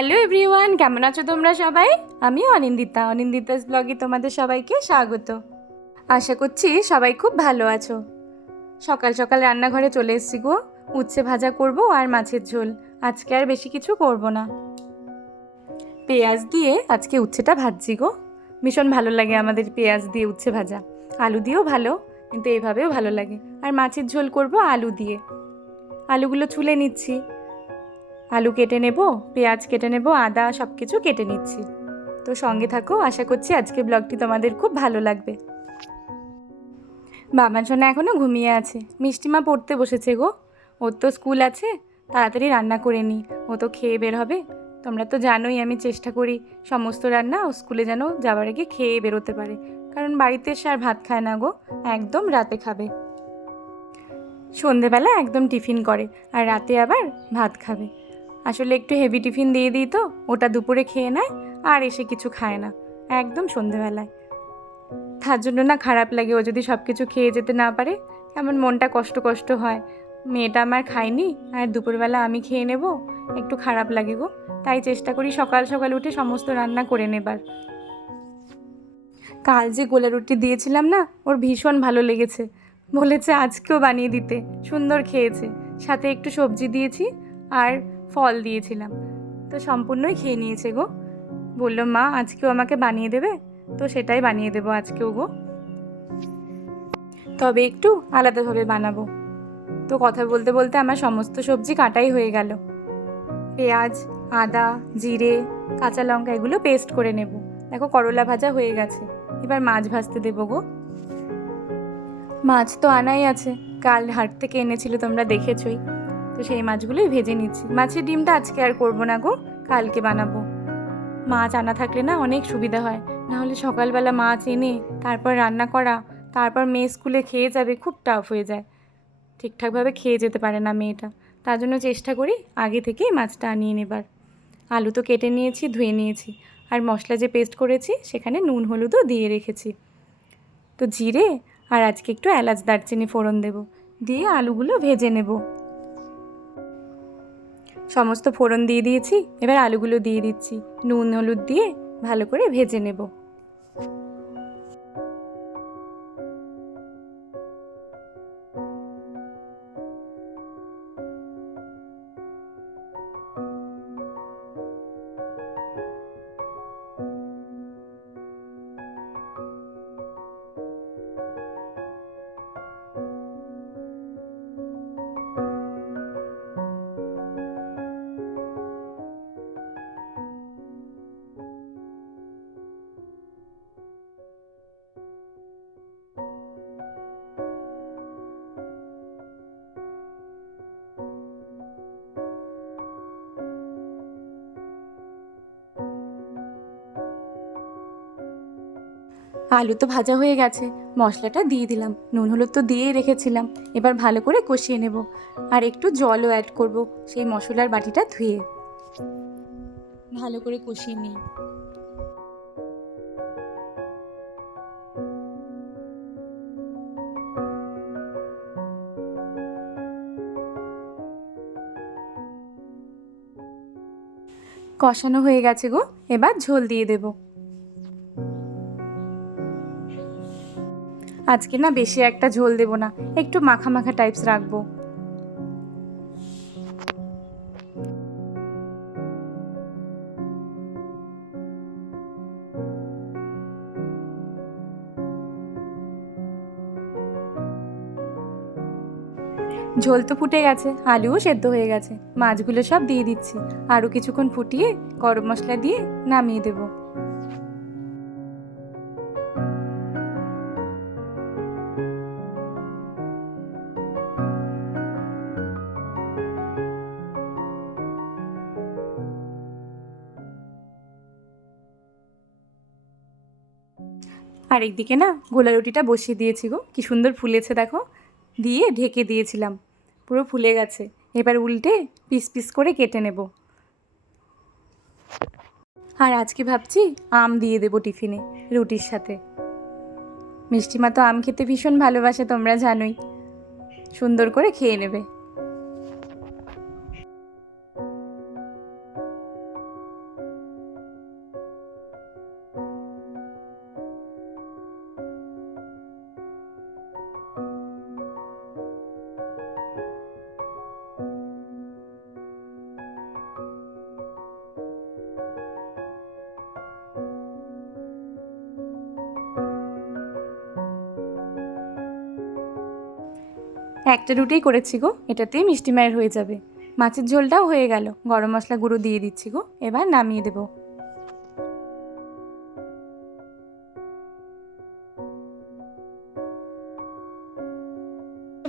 Hello everyone, কেমন আছো তোমরা সবাই? আমি অনিন্দিতাস ব্লগে তোমাদের সবাইকে স্বাগত। আশা করছি সবাই খুব ভালো আছো। সকাল সকাল রান্নাঘরে চলে এসেছি গো। উচ্ছে ভাজা করব আর মাছের ঝোল। আজকে আর বেশি কিছু করব না। পেঁয়াজ দিয়ে আজকে উচ্ছেটা ভাজছি গো। ভীষণ ভালো লাগে আমাদের পেঁয়াজ দিয়ে উচ্ছে ভাজা। আলু দিয়েও ভালো, কিন্তু এইভাবেও ভালো লাগে। আর মাছের ঝোল করব আলু দিয়ে। আলুগুলো ছুলে নিচ্ছি। আলু কেটে নেব, পেঁয়াজ কেটে নেব, আদা সব কিছু কেটে নিচ্ছি। তো সঙ্গে থাকো, আশা করছি আজকে ব্লগটি তোমাদের খুব ভালো লাগবে। বাবা সোনা এখনও ঘুমিয়ে আছে। মিষ্টিমা পড়তে বসেছে গো। ওর তো স্কুল আছে, তাড়াতাড়ি রান্না করে নিই, ও তো খেয়ে বের হবে। তোমরা তো জানোই আমি চেষ্টা করি সমস্ত রান্না ও স্কুলে যেন যাওয়ার আগে খেয়ে বেরোতে পারে, কারণ বাড়িতে এসে আর ভাত খায় না গো, একদম রাতে খাবে। সন্ধেবেলা একদম টিফিন করে, আর রাতে আবার ভাত খাবে। আসলে একটু হেভি টিফিন দিয়ে দিই তো, ওটা দুপুরে খেয়ে নেয় আর এসে কিছু খায় না, একদম সন্ধেবেলায়। তার জন্য না খারাপ লাগে, ও যদি সব কিছু খেয়ে যেতে না পারে, কেমন মনটা কষ্ট কষ্ট হয়। মেয়েটা আমার খায়নি আর দুপুরবেলা আমি খেয়ে নেব, একটু খারাপ লাগে গো। তাই চেষ্টা করি সকাল সকাল উঠে সমস্ত রান্না করে নেবার। কাল যে গোলা রুটি দিয়েছিলাম না, ওর ভীষণ ভালো লেগেছে, বলেছে আজকেও বানিয়ে দিতে। সুন্দর খেয়েছে। সাথে একটু সবজি দিয়েছি আর ফল দিয়েছিলাম, তো সম্পূর্ণই খেয়ে নিয়েছে গো। বললো মা আজকেও আমাকে বানিয়ে দেবে, তো সেটাই বানিয়ে দেবো আজকেও গো, তবে একটু আলাদাভাবে বানাবো। তো কথা বলতে বলতে আমার সমস্ত সবজি কাটাই হয়ে গেল। পেঁয়াজ, আদা, জিরে, কাঁচা লঙ্কা এগুলো পেস্ট করে নেব। দেখো করলা ভাজা হয়ে গেছে, এবার মাছ ভাজতে দেবো গো। মাছ তো আনাই আছে, কাল হাট থেকে এনেছিল, তোমরা দেখেছই। তো সেই মাছগুলোই ভেজে নিচ্ছি। মাছের ডিমটা আজকে আর করবো না গো, কালকে বানাবো। মাছ আনা থাকলে না অনেক সুবিধা হয়, নাহলে সকালবেলা মাছ এনে তারপর রান্না করা, তারপর মেয়ে স্কুলে খেয়ে যাবে, খুব টাফ হয়ে যায়। ঠিকঠাকভাবে খেয়ে যেতে পারে না মেয়েটা। তার জন্য চেষ্টা করি আগে থেকেই মাছটা আনিয়ে নেবার। আলু তো কেটে নিয়েছি, ধুয়ে নিয়েছি, আর মশলা যে পেস্ট করেছি সেখানে নুন হলুদও দিয়ে রেখেছি। তো জিরে আর আজকে একটু এলাচ দারচিনি ফোড়ন দেব, দিয়ে আলুগুলো ভেজে নেব। সমস্ত ফোড়ন দিয়ে দিয়েছি, এবার আলুগুলো দিয়ে দিচ্ছি, নুন হলুদ দিয়ে ভালো করে ভেজে নেব। আলু তো ভাজা হয়ে গেছে, মশলাটা দিয়ে দিলাম, নুন হলুদ তো দিয়েই রেখেছিলাম। এবার ভালো করে কষিয়ে নেব, আর একটু জলও অ্যাড করব সেই মশলার বাটিটা ধুয়ে। ভালো করে কষিয়ে নিই। কষানো হয়ে গেছে গো, এবার ঝোল দিয়ে দেব। আজকে না বেশি একটা ঝোল দেব না, একটু মাখা মাখা টাইপস রাখবো। ঝোল তো ফুটে গেছে, আলুও সেদ্ধ হয়ে গেছে, মাছগুলো সব দিয়ে দিচ্ছি। আরও কিছুক্ষণ ফুটিয়ে গরম মশলা দিয়ে নামিয়ে দেব। আর একদিকে না গোলা রুটিটা বসিয়ে দিয়েছি গো, কি সুন্দর ফুলেছে দেখো। দিয়ে ঢেকে দিয়েছিলাম, পুরো ফুলে গেছে। এবার উল্টে পিস পিস করে কেটে নেব। আর আজকে ভাবছি আম দিয়ে দেবো টিফিনে রুটির সাথে। মিষ্টিমা তো আম খেতে ভীষণ ভালোবাসে, তোমরা জানোই। সুন্দর করে খেয়ে নেবে। একটা রুটিই করেছি গো, এটাতেই মিষ্টি মায়ের হয়ে যাবে। মাছের ঝোলটাও হয়ে গেল, গরম মশলা গুঁড়ো দিয়ে দিচ্ছি গো, এবার নামিয়ে দেবো।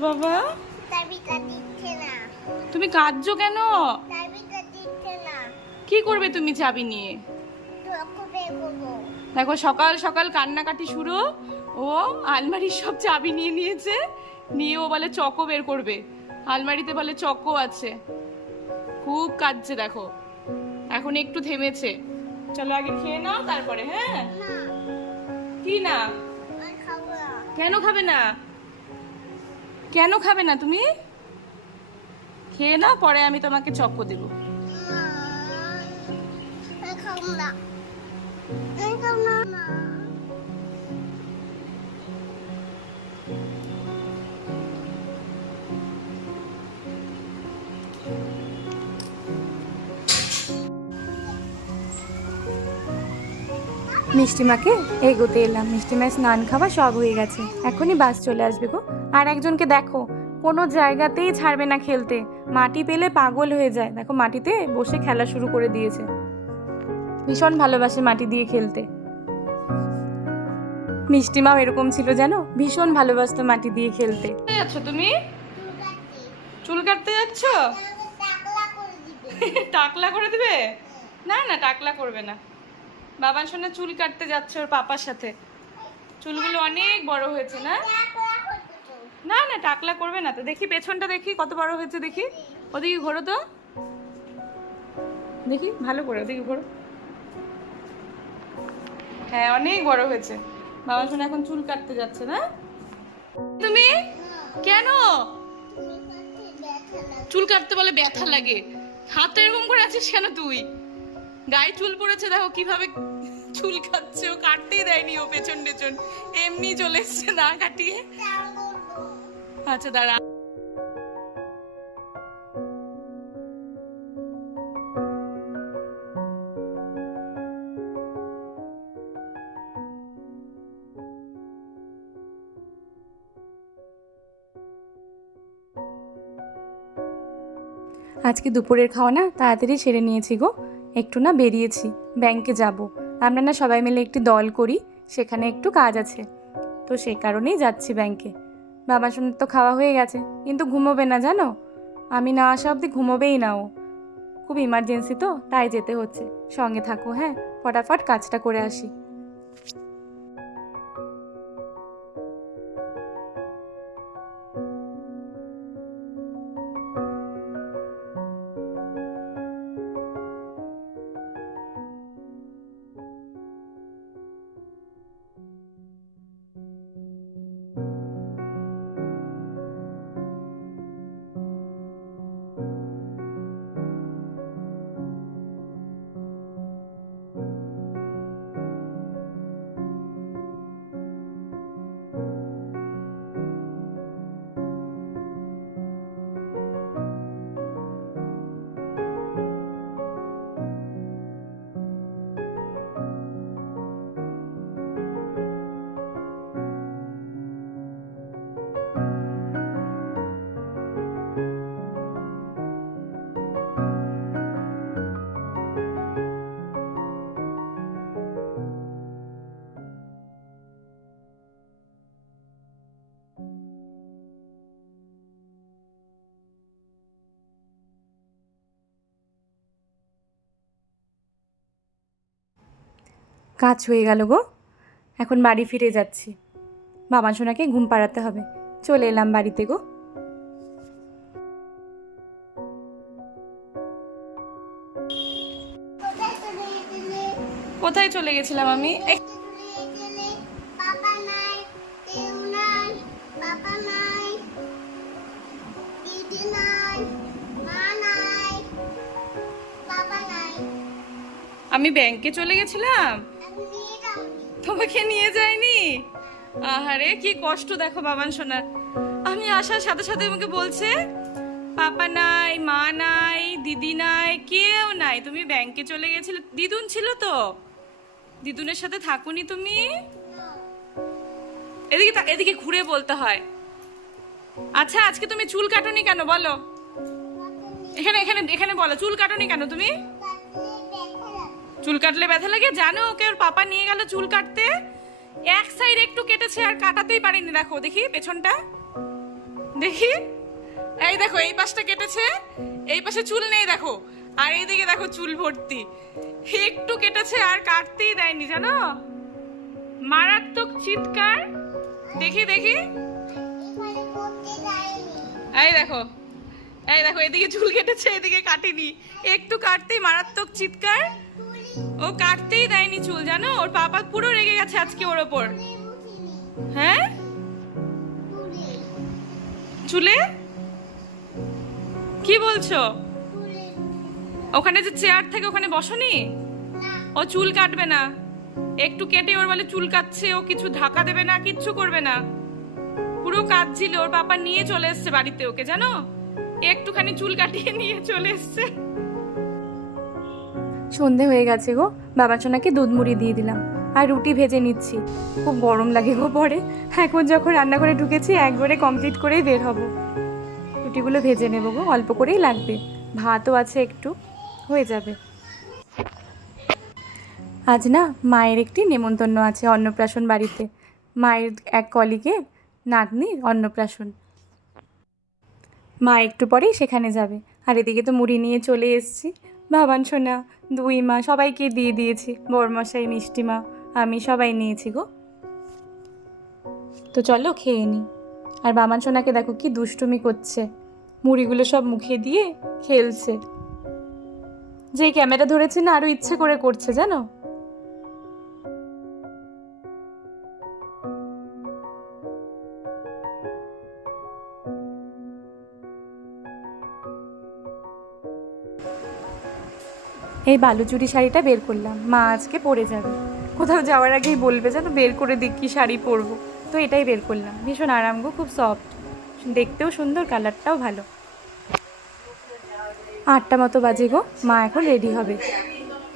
বাবা তুমি কাঁদছো কেন? কি করবে তুমি চাবি নিয়ে? দেখো সকাল সকাল কান্নাকাটি শুরু। ও আলমারির সব চাবি নিয়ে নিয়েছে, নিয়ে ও বলে চকো বের করবে। আলমারিতে বলে চকো আছে, খুব কাঁদছে দেখো। এখন একটু থেমেছে। চলো আগে খেয়ে নাও তারপরে। হ্যাঁ কি না? কেন খাবে না? কেন খাবে না তুমি? খেয়ে নাও, পরে আমি তোমাকে চকো দেবো। মিষ্টিমাকে এগোতে এলাম। মিষ্টিমায় স্নান খাওয়া সব হয়ে গেছে, এখনই বাস চলে আসবে গো। আর একজনকে দেখো, কোনো জায়গাতেই ছাড়বে না খেলতে, মাটি পেলে পাগল হয়ে যায়। দেখো মাটিতে বসে খেলা শুরু করে দিয়েছে, ভীষণ ভালোবাসে মাটি দিয়ে খেলতে। মিষ্টিমাও এরকম ছিল জানো, ভীষণ ভালোবাসতো মাটি দিয়ে খেলতে। যাচ্ছ তুমি? চুল কাটতে যাচ্ছ? টাকলা করে দিবে? না না, টাকলা করবে না। বাবার সঙ্গে চুল কাটতে যাচ্ছে ওর পাপার সাথে। চুলগুলো অনেক বড় হয়েছে না? না না, টাকলা করবে না তো। দেখি পেছনটা, দেখি কত বড় হয়েছে দেখি। ওদিকে ঘোরো তো, দেখি ভালো করে, ওদিকে ঘোরো। হ্যাঁ অনেক বড় হয়েছে। বাবার সঙ্গে এখন চুল কাটতে যাচ্ছে না? তুমি কেন? চুল কাটতে বলে ব্যথা লাগে। হাতে এরকম করে আছিস কেন তুই? গায়ে চুল পড়েছে দেখো কিভাবে চুল কাটছে। ও কাটতেই দেয়নি, ও পেছন পেছন এমনি চলে এসছে না কাটিয়ে। আচ্ছা দাঁড়া। আজকে দুপুরের খাওয়া না তাড়াতাড়ি সেরে নিয়েছি গো। একটু না বেরিয়েছি, ব্যাংকে যাব। আমরা না সবাই মিলে একটি দল করি, সেখানে একটু কাজ আছে, তো সে কারণেই যাচ্ছি ব্যাংকে। বাবার সঙ্গে তো খাওয়া হয়ে গেছে, কিন্তু ঘুমোবে না জানো। আমি না আসা অবধি ঘুমোবেই না ও। খুব ইমার্জেন্সি তো, তাই যেতে হচ্ছে। সঙ্গে থাকো হ্যাঁ, ফটাফট কাজটা করে আসি। কাজ হয়ে গেল গো, এখন বাড়ি ফিরে যাচ্ছি। বাবা সোনাকে ঘুম পাড়াতে হবে। চলে এলাম বাড়িতে গো। কোথায় চলে গেছিলাম আমি? আমি ব্যাংকে চলে গেছিলাম, তোমাকে নিয়ে যায়নি? আহারে কি কষ্ট দেখো বাবান সোনার। আমি আসার সাথে সাথে আমাকে বলছে পাপা নাই, মা নাই, দিদি নাই, কেউ নাই, তুমি ব্যাংকে চলে গেছিলে। দিদুন ছিল তো, দিদুনের সাথে থাকুনি তুমি? এদিকে এদিকে ঘুরে বলতে হয়। আচ্ছা আজকে তুমি চুল কাটোনি কেন বলো? এখানে এখানে এখানে বলো, চুল কাটোনি কেন তুমি? চুল কাটলে ব্যথা লাগে? জানো ওকে ওর পাপা নিয়ে গেল চুল কাটতে, এক সাইড একটু কেটেছে আর কাটাতেই পারিনি। দেখো দেখি পেছনটা, দেখি এই দেখো এই পাশটা কেটেছে, এই পাশে চুল নেই দেখো, আর এইদিকে দেখো চুল ভর্তি। একটু কেটেছে আর কাটতেই দেয়নি, জানো? মারাত্মক চিৎকার। দেখি দেখি, এই দেখো এই দেখো, এদিকে চুল কেটেছে এদিকে কাটেনি, একটু কাটতেই মারাত্মক চিৎকার। ও কাটতেই দেয়নি চুল, জানো? ওর পাপা পুরো রেগে গেছে আজকে ওর ওপর। হ্যাঁ চুলে কি বলছো? ওখানে যে চেয়ার থাকে ওখানে বসনি? ও চুল কাটবে না, একটু কেটে ওর বলে চুল কাটছে, ও কিছু ঢাকা দেবে না, কিচ্ছু করবে না। পুরো কাটছিল, ওর পাপা নিয়ে চলে এসছে বাড়িতে ওকে, জানো? একটুখানি চুল কাটিয়ে নিয়ে চলে এসছে। সন্ধে হয়ে গেছে গো, বাবা সোনাকে দুধ মুড়ি দিয়ে দিলাম আর রুটি ভেজে নিচ্ছি। খুব গরম লাগে গো পরে, এখন যখন রান্না করে ঢুকেছি একবারে কমপ্লিট করেই বের হব। রুটিগুলো ভেজে নেবো গো, অল্প করেই লাগবে, ভাতও আছে একটু, হয়ে যাবে। আজ না মায়ের একটি নেমন্তন্ন আছে অন্নপ্রাশন বাড়িতে, মায়ের এক কলিগের নাতনির অন্নপ্রাশন। মা একটু পরেই সেখানে যাবে, আর এদিকে তো মুড়ি নিয়ে চলে এসেছি। বাবান সোনা, দুই মা সবাইকে দিয়ে দিয়েছি, বড়মশাই, মিষ্টিমা, আমি সবাই নিয়েছি গো। তো চলো খেয়ে নিই। আর বাবান সোনাকে দেখো কি দুষ্টুমি করছে, মুড়িগুলো সব মুখে দিয়ে খেলছে। যেই ক্যামেরা ধরেছি না আরও ইচ্ছে করে করছে, জানো? এই বালুচুরি শাড়িটা বের করলাম, মা আজকে পরে যাবে, কোথাও যাওয়ার আগেই বলবে যেন বের করে দিক কি শাড়ি পরবো, তো এটাই বের করলাম। ভীষণ আরাম গো, খুব সফট, দেখতেও সুন্দর, কালারটাও ভালো। 8টা মতো বাজে গো, মা এখন রেডি হবে,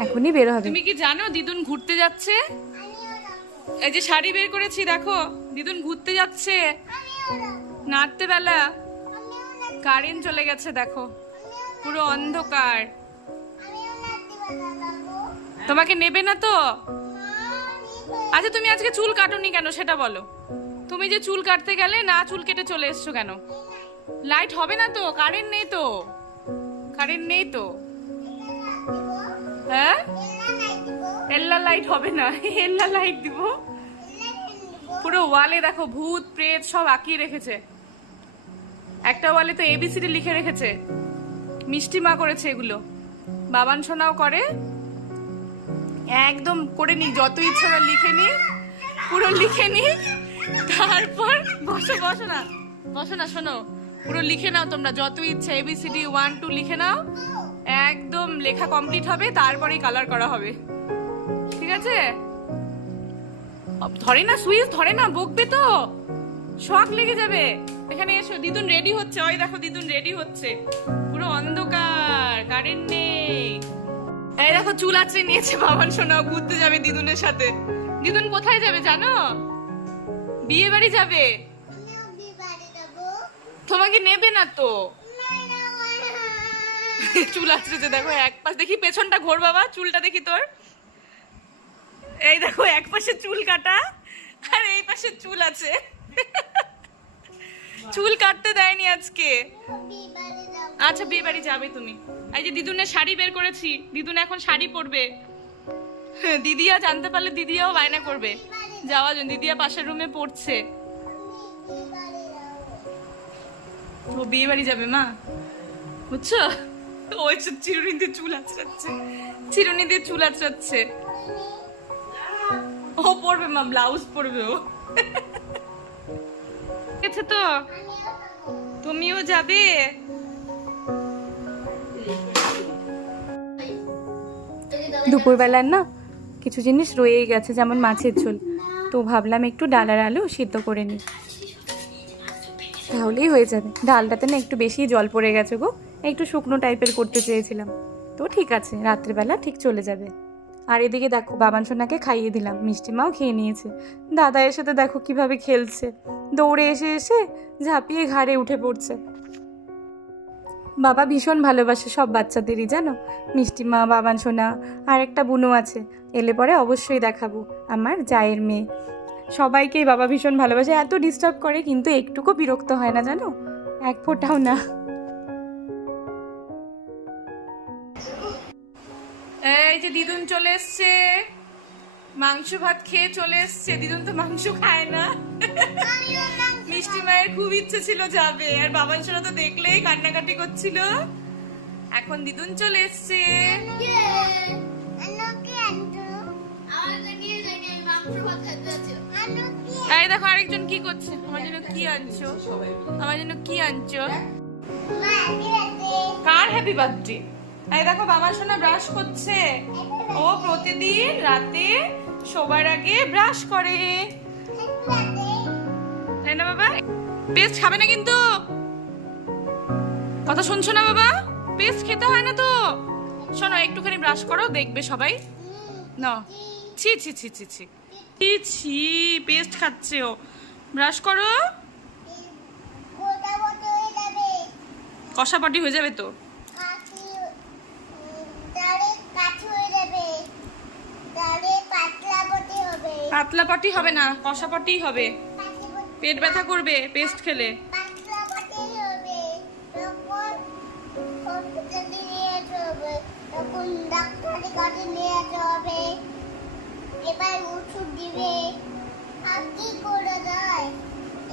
এখনই বের হবে। তুমি কি জানো দিদুন ঘুরতে যাচ্ছে? এই যে শাড়ি বের করেছি দেখো, দিদুন ঘুরতে যাচ্ছে রাত্রে বেলা। কারেন্ট চলে গেছে দেখো, পুরো অন্ধকার। তোমাকে নেবে না তো? আচ্ছা তুমি আজকে চুল কাটোনি কেন সেটা বলো? তুমি যে চুল কাটতে গেলে না চুল কেটে চলে এসছো কেন? লাইট হবে না তো? কারেন্ট নেই তো? কারেন্ট নেই তো? হ্যাঁ এল্লা লাইট হবে না, এল্লা লাইট দিব। পুরো ওয়ালে দেখো ভূত প্রেত সব আঁকিয়ে রেখেছে, একটা ওয়ালে তো এবিসিডি লিখে রেখেছে, মিষ্টি মা করেছে এগুলো, বাবান সোনাও করে। একদম করে নি, যত ইচ্ছা লিখে নি, পুরো লিখে নি, তারপর বসো বসো না, বসো না, শোনো, পুরো লিখে নাও তোমরা যত ইচ্ছা, এবিসিডি 1 2 লিখে নাও, একদম লেখা কমপ্লিট হবে, তারপরেই কালার করা হবে, ঠিক আছে? ধরে না সুইচ, ধরে না, বকবে তো, শক লেগে যাবে। এখানে এসো, দিদুন রেডি হচ্ছে, ওই দেখো দিদুন রেডি হচ্ছে, পুরো অন্ধকার, কারেন্ট নেই। এই দেখো চুল আঁচড়ে নিয়েছে বাবান সোনা, ঘুরতে যাবে দিদুনের সাথে। দিদুন কোথায় যাবে জানো? বিয়ে বাড়ি যাবে। তোমাকে নেবে না তো? চুল আঁচড়েছে দেখো এক পাশ, দেখি পেছনটা ঘোর বাবা, চুলটা দেখি তোর, এই দেখো এক পাশে চুল কাটা আর এই পাশে চুল আছে। চুল কাটতে দেয়নি আজকে। আচ্ছা বিয়ে বাড়ি যাবে তুমি। এই যে দিদুনের শাড়ি বের করেছি, দিদুন এখন শাড়ি পরবে। দিদিয়া জানতে পারলে দিদিয়াও বায়না করবে যাওয়ার জন্য, দিদিয়া পাশের রুমে পড়ছে। ও বিয়ে বাড়ি যাবে মা, বুঝছো? ওই চিরুনি দিয়ে চুল আঁচড়াচ্ছে, চিরুনি দিয়ে চুল আঁচড়াচ্ছে। ও পরবে মা, ব্লাউজ পরবে ও। ঠিক তো, তুমিও যাবে? দুপুরবেলার না কিছু জিনিস রয়েই গেছে, যেমন মাছের ঝোল, তো ভাবলাম একটু ডাল আর আলু সিদ্ধ করে নিই, তাহলেই হয়ে যাবে। ডালটাতে না একটু বেশি জল পড়ে গেছে গো, একটু শুকনো টাইপের করতে চেয়েছিলাম, তো ঠিক আছে, রাত্রেবেলা ঠিক চলে যাবে। আর এদিকে দেখো বাবান সোনাকে খাইয়ে দিলাম, মিষ্টি মাও খেয়ে নিয়েছে। দাদা এর সাথে দেখো কিভাবে খেলছে, দৌড়ে এসে এসে ঝাঁপিয়ে ঘাড়ে উঠে পড়ছে। বাবা ভীষণ ভালোবাসে সব বাচ্চাদেরই, জানো, মিষ্টি মা, বাবান সোনা, আর একটা বুনু আছে, এলে পরে অবশ্যই দেখাবো, আমার জায়ের মেয়ে। সবাইকেই বাবা ভীষণ ভালোবাসে, এত ডিস্টার্ব করে কিন্তু একটুকু বিরক্ত হয় না, জানো, এক ফোঁটাও না। এই যে দিদুন চলে এসছে, মাংস ভাত খেয়ে চলে এসছে। দিদুন তো মাংস খায় না। মিষ্টি মায়ের খুব ইচ্ছে ছিল যাবে, আর বাবার সোনা তো দেখলেই কান্নাকাটি করছিল। এখন দিদুন চলে এসছে। এই দেখো আরেকজন কি করছে, আমার জন্য কি আনছো, আমার জন্য কি আনছো? কার হ্যাপি বার্থডে? এই দেখো বাবার সোনা ব্রাশ করছে, ও প্রতিদিন রাতে শোবার আগে ব্রাশ করে, তাই না বাবা? পেস্ট খাবে না কিন্তু, কথা শুনছো না বাবা? পেস্ট খেতে হয় না তো। শোনো একটুখানি ব্রাশ করো, দেখবে সবাই। না, ছি ছি ছি ছি ছি ছি ছি, পেস্ট খাচ্ছে ও। ব্রাশ করো, কষাপাটি হয়ে যাবে তো। পাতলা পটি হবে না, কষা পটি হবে, পেট ব্যথা করবে পেস্ট খেলে। এবার ওষুধ দিবে, আর কি করে দেয়,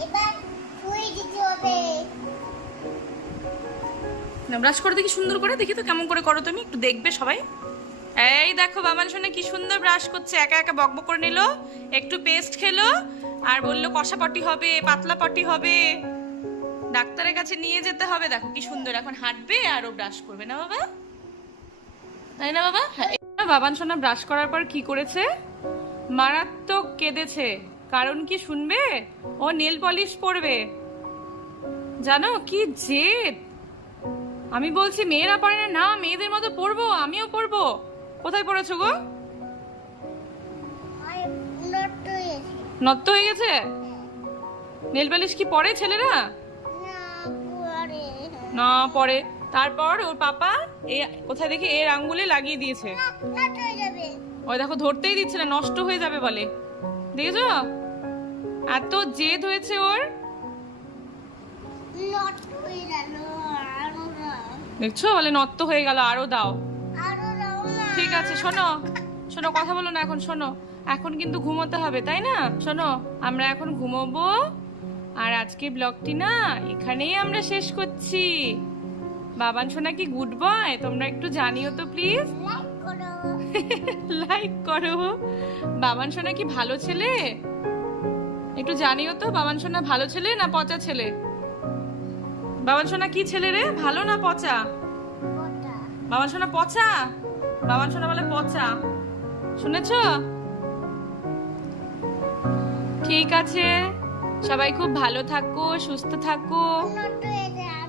এবার শুয়ে দিতে হবে। না ব্রাশ করে দেখি সুন্দর করে, দেখি তো কেমন করে করো তুমি, একটু দেখবে সবাই। এই দেখো বাবান সোনা কি সুন্দর ব্রাশ করছে, একা একা বকবক করে নিল, একটু পেস্ট খেলো আর বললো কষা পটি হবে, পাতলা পটি হবে, ডাক্তারের কাছে নিয়ে যেতে হবে। দেখো কি সুন্দর এখন হাঁটবে আর ও ব্রাশ করবে, না বাবা? তাই না বাবা? হ্যাঁ। বাবান সোনা ব্রাশ করার পর কি করেছে, মারাত্মক কেঁদেছে। কারণ কি শুনবে? ও নেল পলিশ পরবে। জানো কি জেদ, আমি বলছি মেয়েরা পারে না, না মেয়েদের মতো পরবো, আমিও পরবো। কোথায় পড়েছো গো? নষ্ট হয়ে গেছে। নেল পলিশ কি পরে ছেলেরা? না পরে। তারপর ওর পাপা কোথায় দেখি এর আঙ্গুলে লাগিয়ে দিয়েছে। ওই দেখো ধরতেই দিচ্ছে না, নষ্ট হয়ে যাবে বলে। দেখেছো এত জেদ হয়েছে ওর। দেখছো বলে নষ্ট হয়ে গেল, আরো দাও। ঠিক আছে শোনো শোনো, কথা বলো না এখন, শোনো এখন কিন্তু ঘুমোতে হবে, তাই না? শোনো আমরা এখন ঘুমোবো, আর আজকে ব্লগটি না এখানেই আমরা শেষ করছি। বাবান সোনা কি গুড বয়? তোমরা একটু জানিও তো প্লিজ, লাইক করো। বাবান সোনা কি ভালো ছেলে? একটু জানিও তো, বাবান সোনা ভালো ছেলে না পচা ছেলে? বাবান সোনা কি ছেলে রে, ভালো না পচা? বাবান সোনা পচা, বাবান সোনা বলে পচা, শুনেছো? ঠিক আছে, সবাই খুব ভালো থাকো, সুস্থ থাকো।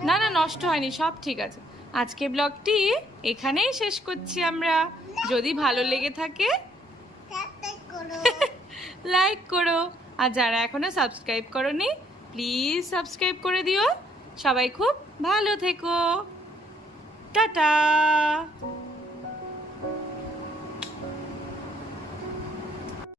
না না নষ্ট হয়নি, সব ঠিক আছে। আজকে ব্লগটি এখানেই শেষ করছি আমরা। যদি ভালো লেগে থাকে লাইক করো, আর যারা এখনো সাবস্ক্রাইব করোনি প্লিজ সাবস্ক্রাইব করে দিও। সবাই খুব ভালো থেকো, টাটা।